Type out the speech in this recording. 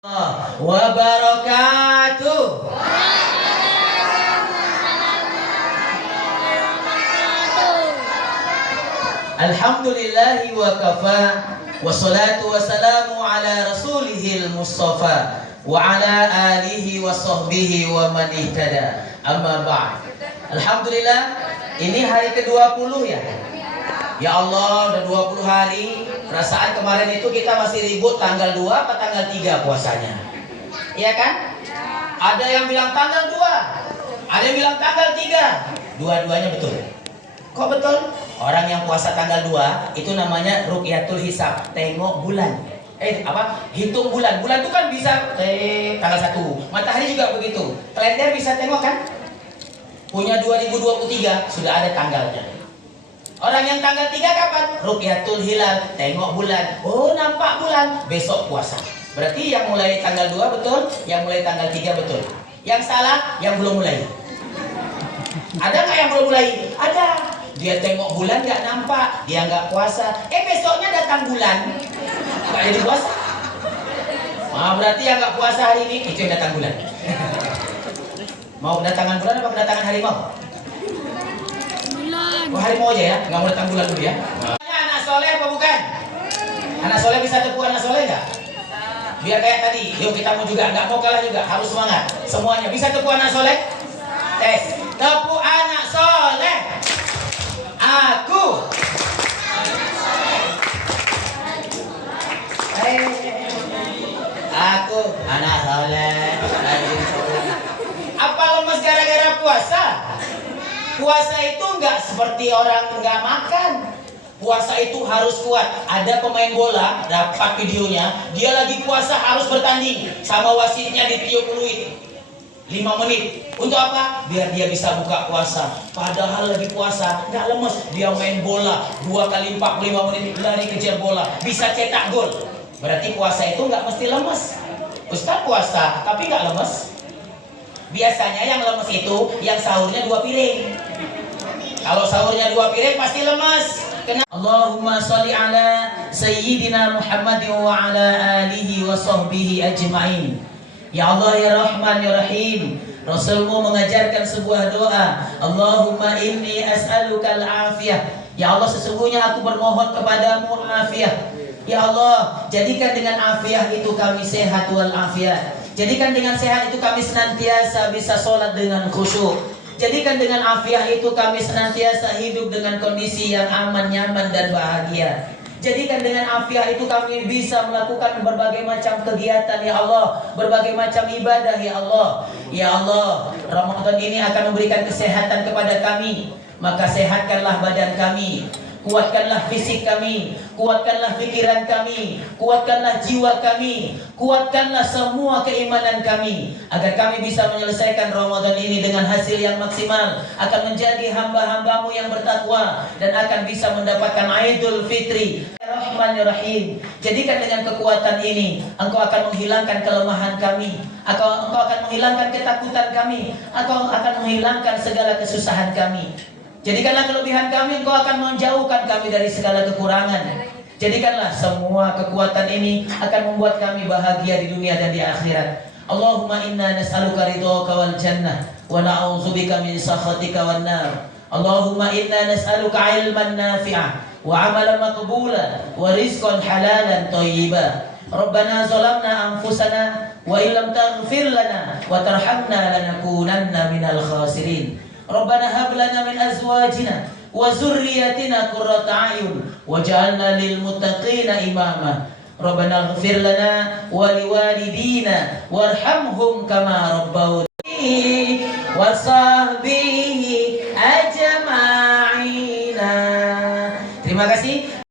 Wabarakatuh. Alhamdulillahi wa kafa, wassalatu wassalamu ala rasulihil mustafa wa ala alihi wa sahbihi wa man ihtada. Amma ba'd. Alhamdulillah, ini hari ke-20 ya. Ya Allah, udah 20 hari. Perasaan kemarin itu kita masih ribut tanggal 2 atau tanggal 3 puasanya. Iya kan? Ada yang bilang tanggal 2, ada yang bilang tanggal 3. Dua-duanya betul. Kok betul? Orang yang puasa tanggal 2 itu namanya ruqyatul hisab, tengok bulan. Hitung bulan. Bulan itu kan bisa tanggal 1. Matahari juga begitu. Kalender bisa tengok kan? Punya 2023 sudah ada tanggalnya. Orang yang tanggal 3 kapan? Ruqyatul hilal, tengok bulan. Oh, nampak bulan, besok puasa. Berarti yang mulai tanggal 2 betul, yang mulai tanggal 3 betul. Yang salah, yang belum mulai. Ada nggak yang belum mulai? Ada. Dia tengok bulan nggak nampak, dia nggak puasa. Besoknya datang bulan, nggak jadi puasa. Berarti yang nggak puasa hari ini itu yang datang bulan. Mau kedatangan bulan apa kedatangan harimau? Harimau aja ya, nggak mau datang bulan dulu ya. Anak soleh apa bukan? Anak soleh bisa tepuk anak soleh nggak? Biar kayak tadi, yuk kita mau juga, nggak mau kalah juga, harus semangat. Semuanya bisa tepuk anak soleh? Tes, tepuk anak soleh. Aku. Aku anak soleh. Apa lemes gara-gara puasa? Puasa itu nggak seperti orang nggak makan. Puasa itu harus kuat. Ada pemain bola, dapat videonya, dia lagi puasa harus bertanding, sama wasitnya ditiup peluit 5 menit. Untuk apa? Biar dia bisa buka puasa. Padahal lagi puasa, nggak lemes. Dia main bola 2 kali 45 menit, lari kejar bola, bisa cetak gol. Berarti puasa itu nggak mesti lemes. Ustaz puasa, tapi nggak lemes. Biasanya yang lemes itu yang sahurnya 2 piring. Kalau sahurnya 2 piring pasti lemes. Allahumma sholli ala sayyidina Muhammad wa ala alihi wa sahbihi ajma'in. Ya Allah ya Rahman ya Rahim, Rasulmu mengajarkan sebuah doa. Allahumma inni as'aluka al-afiyah. Ya Allah, sesungguhnya aku bermohon kepadamu afiah. Ya Allah, jadikan dengan afiah itu kami sehat wal afiat. Jadikan dengan sehat itu kami senantiasa bisa sholat dengan khusyuk. Jadikan dengan afiah itu kami senantiasa hidup dengan kondisi yang aman, nyaman, dan bahagia. Jadikan dengan afiah itu kami bisa melakukan berbagai macam kegiatan, ya Allah, berbagai macam ibadah, ya Allah. Ya Allah, Ramadan ini akan memberikan kesehatan kepada kami. Maka sehatkanlah badan kami, kuatkanlah fisik kami, kuatkanlah pikiran kami, kuatkanlah jiwa kami, kuatkanlah semua keimanan kami, agar kami bisa menyelesaikan Ramadan ini dengan hasil yang maksimal, akan menjadi hamba-hambamu yang bertakwa, dan akan bisa mendapatkan Idul Fitri. Rahim, jadikan dengan kekuatan ini Engkau akan menghilangkan kelemahan kami, Engkau akan menghilangkan ketakutan kami, Engkau akan menghilangkan segala kesusahan kami. Jadikanlah kelebihan kami, Engkau akan menjauhkan kami dari segala kekurangan. Jadikanlah semua kekuatan ini akan membuat kami bahagia di dunia dan di akhirat. Allahumma inna nas'aluka ridhaka wal jannah wa na'udzubika min sakhatika wan nar. Allahumma inna nas'aluka ilman nafi'ah wa amalan maqbula wa rizqan halalan thayyiba. Rabbana zalamna anfusana wa illam taghfir lana wa tarhamna lanakunanna minal khasirin. Rabbana hab lana min azwajina wa zurriyyatina qurrata a'yun waj'alna lil muttaqina imama. Rabbana ighfir lana wa liwalidina warhamhum kama rabbawni wa sahbi